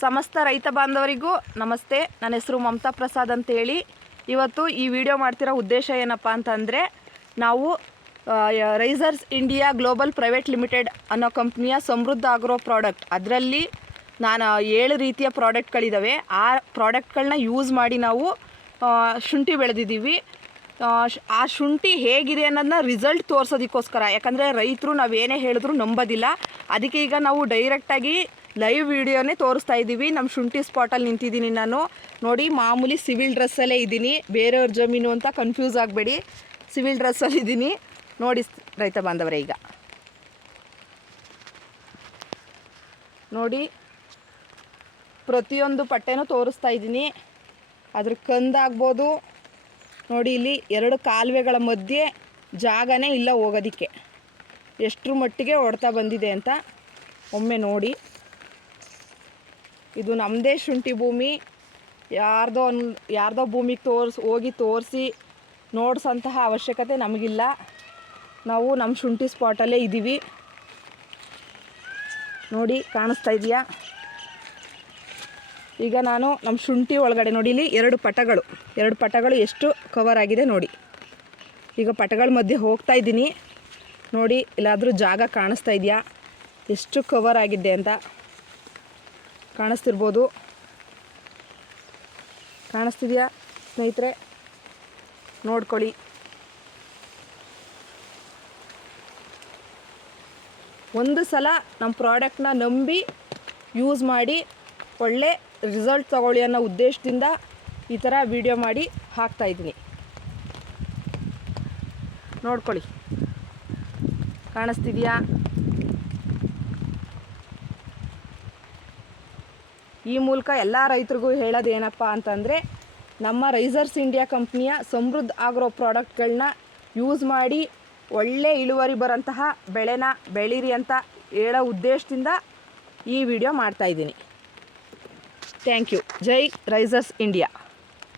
ಸಮಸ್ತ ರೈತ ಬಾಂಧವರಿಗೂ ನಮಸ್ತೆ. ನನ್ನ ಹೆಸರು ಮಮತಾ ಪ್ರಸಾದ್ ಅಂತೇಳಿ. ಇವತ್ತು ಈ ವಿಡಿಯೋ ಮಾಡ್ತಿರೋ ಉದ್ದೇಶ ಏನಪ್ಪ ಅಂತಂದರೆ, ನಾವು risers India global private limited ಅನ್ನೋ ಕಂಪ್ನಿಯ ಸಮೃದ್ಧ ಆಗ್ರೋ ಪ್ರಾಡಕ್ಟ್, ಅದರಲ್ಲಿ ನಾನು 7 ರೀತಿಯ ಪ್ರಾಡಕ್ಟ್ಗಳಿದ್ದಾವೆ. ಆ ಪ್ರಾಡಕ್ಟ್ಗಳನ್ನ ಯೂಸ್ ಮಾಡಿ ನಾವು ಶುಂಠಿ ಬೆಳೆದಿದ್ದೀವಿ. ಆ ಶುಂಠಿ ಹೇಗಿದೆ ಅನ್ನೋದನ್ನ ರಿಸಲ್ಟ್ ತೋರಿಸೋದಕ್ಕೋಸ್ಕರ, ಯಾಕಂದರೆ ರೈತರು ನಾವೇನೇ ಹೇಳಿದ್ರು ನಂಬೋದಿಲ್ಲ. ಅದಕ್ಕೆ ಈಗ ನಾವು ಡೈರೆಕ್ಟಾಗಿ ಲೈವ್ ವಿಡಿಯೋನೇ ತೋರಿಸ್ತಾ ಇದ್ದೀವಿ. ನಮ್ಮ ಶುಂಠಿ ಸ್ಪಾಟಲ್ಲಿ ನಿಂತಿದ್ದೀನಿ ನಾನು. ನೋಡಿ, ಮಾಮೂಲಿ ಸಿವಿಲ್ ಡ್ರೆಸ್ಸಲ್ಲೇ ಇದ್ದೀನಿ, ಬೇರೆಯವ್ರ ಜಮೀನು ಅಂತ ಕನ್ಫ್ಯೂಸ್ ಆಗಬೇಡಿ, ಸಿವಿಲ್ ಡ್ರೆಸ್ಸಲ್ಲಿ ಇದ್ದೀನಿ. ನೋಡಿ ರೈತ ಬಾಂಧವರೇ, ಈಗ ನೋಡಿ ಪ್ರತಿಯೊಂದು ಪಟ್ಟೆನೂ ತೋರಿಸ್ತಾ ಇದ್ದೀನಿ. ಅದ್ರ ಕಂದಾಗ್ಬೋದು ನೋಡಿ, ಇಲ್ಲಿ 2 ಕಾಲುವೆಗಳ ಮಧ್ಯೆ ಜಾಗನೇ ಇಲ್ಲ ಹೋಗೋದಕ್ಕೆ, ಎಷ್ಟರ ಮಟ್ಟಿಗೆ ಹೊಡ್ತಾ ಬಂದಿದೆ ಅಂತ ಒಮ್ಮೆ ನೋಡಿ. ಇದು ನಮ್ಮದೇ ಶುಂಠಿ ಭೂಮಿ, ಯಾರ್ದೋ ಭೂಮಿಗೆ ಹೋಗಿ ತೋರಿಸಿ ನೋಡ್ಸೋಂತಹ ಅವಶ್ಯಕತೆ ನಮಗಿಲ್ಲ. ನಾವು ನಮ್ಮ ಶುಂಠಿ ಸ್ಪಾಟಲ್ಲೇ ಇದ್ದೀವಿ. ನೋಡಿ, ಕಾಣಿಸ್ತಾ ಇದೆಯಾ? ಈಗ ನಾನು ನಮ್ಮ ಶುಂಠಿ ಒಳಗಡೆ ನೋಡಿ, ಇಲ್ಲಿ 2 ಪಟಗಳು ಎಷ್ಟು ಕವರ್ ಆಗಿದೆ ನೋಡಿ. ಈಗ ಪಟಗಳ ಮಧ್ಯೆ ಹೋಗ್ತಾ ಇದ್ದೀನಿ. ನೋಡಿ, ಎಲ್ಲಾದರೂ ಜಾಗ ಕಾಣಿಸ್ತಾ ಇದೆಯಾ, ಎಷ್ಟು ಕವರ್ ಆಗಿದೆ ಅಂತ ಕಾಣಿಸ್ತಿರ್ಬೋದು. ಕಾಣಿಸ್ತಿದೆಯಾ ಸ್ನೇಹಿತರೆ? ನೋಡ್ಕೊಳ್ಳಿ. ಒಂದು ಸಲ ನಮ್ಮ ಪ್ರಾಡಕ್ಟ್ನ ನಂಬಿ ಯೂಸ್ ಮಾಡಿ ಒಳ್ಳೆ ರಿಸಲ್ಟ್ ತಗೊಳ್ಳಿ ಅನ್ನೋ ಉದ್ದೇಶದಿಂದ ಈ ಥರ ವಿಡಿಯೋ ಮಾಡಿ ಹಾಕ್ತಾಯಿದ್ದೀನಿ. ನೋಡ್ಕೊಳ್ಳಿ, ಕಾಣಿಸ್ತಿದೆಯಾ? ಈ ಮೂಲಕ ಎಲ್ಲ ರೈತರಿಗೂ ಹೇಳೋದು ಏನಪ್ಪ ಅಂತಂದರೆ, ನಮ್ಮ ರೈಸರ್ಸ್ ಇಂಡಿಯಾ ಕಂಪ್ನಿಯ ಸಮೃದ್ಧ ಆಗ್ರೋ ಪ್ರಾಡಕ್ಟ್ಗಳನ್ನ ಯೂಸ್ ಮಾಡಿ ಒಳ್ಳೆ ಇಳುವರಿ ಬರೋಂತಹ ಬೆಳೆನ ಬೆಳೀರಿ ಅಂತ ಹೇಳೋ ಉದ್ದೇಶದಿಂದ ಈ ವಿಡಿಯೋ ಮಾಡ್ತಾಯಿದ್ದೀನಿ. Thank you. Jai risers India.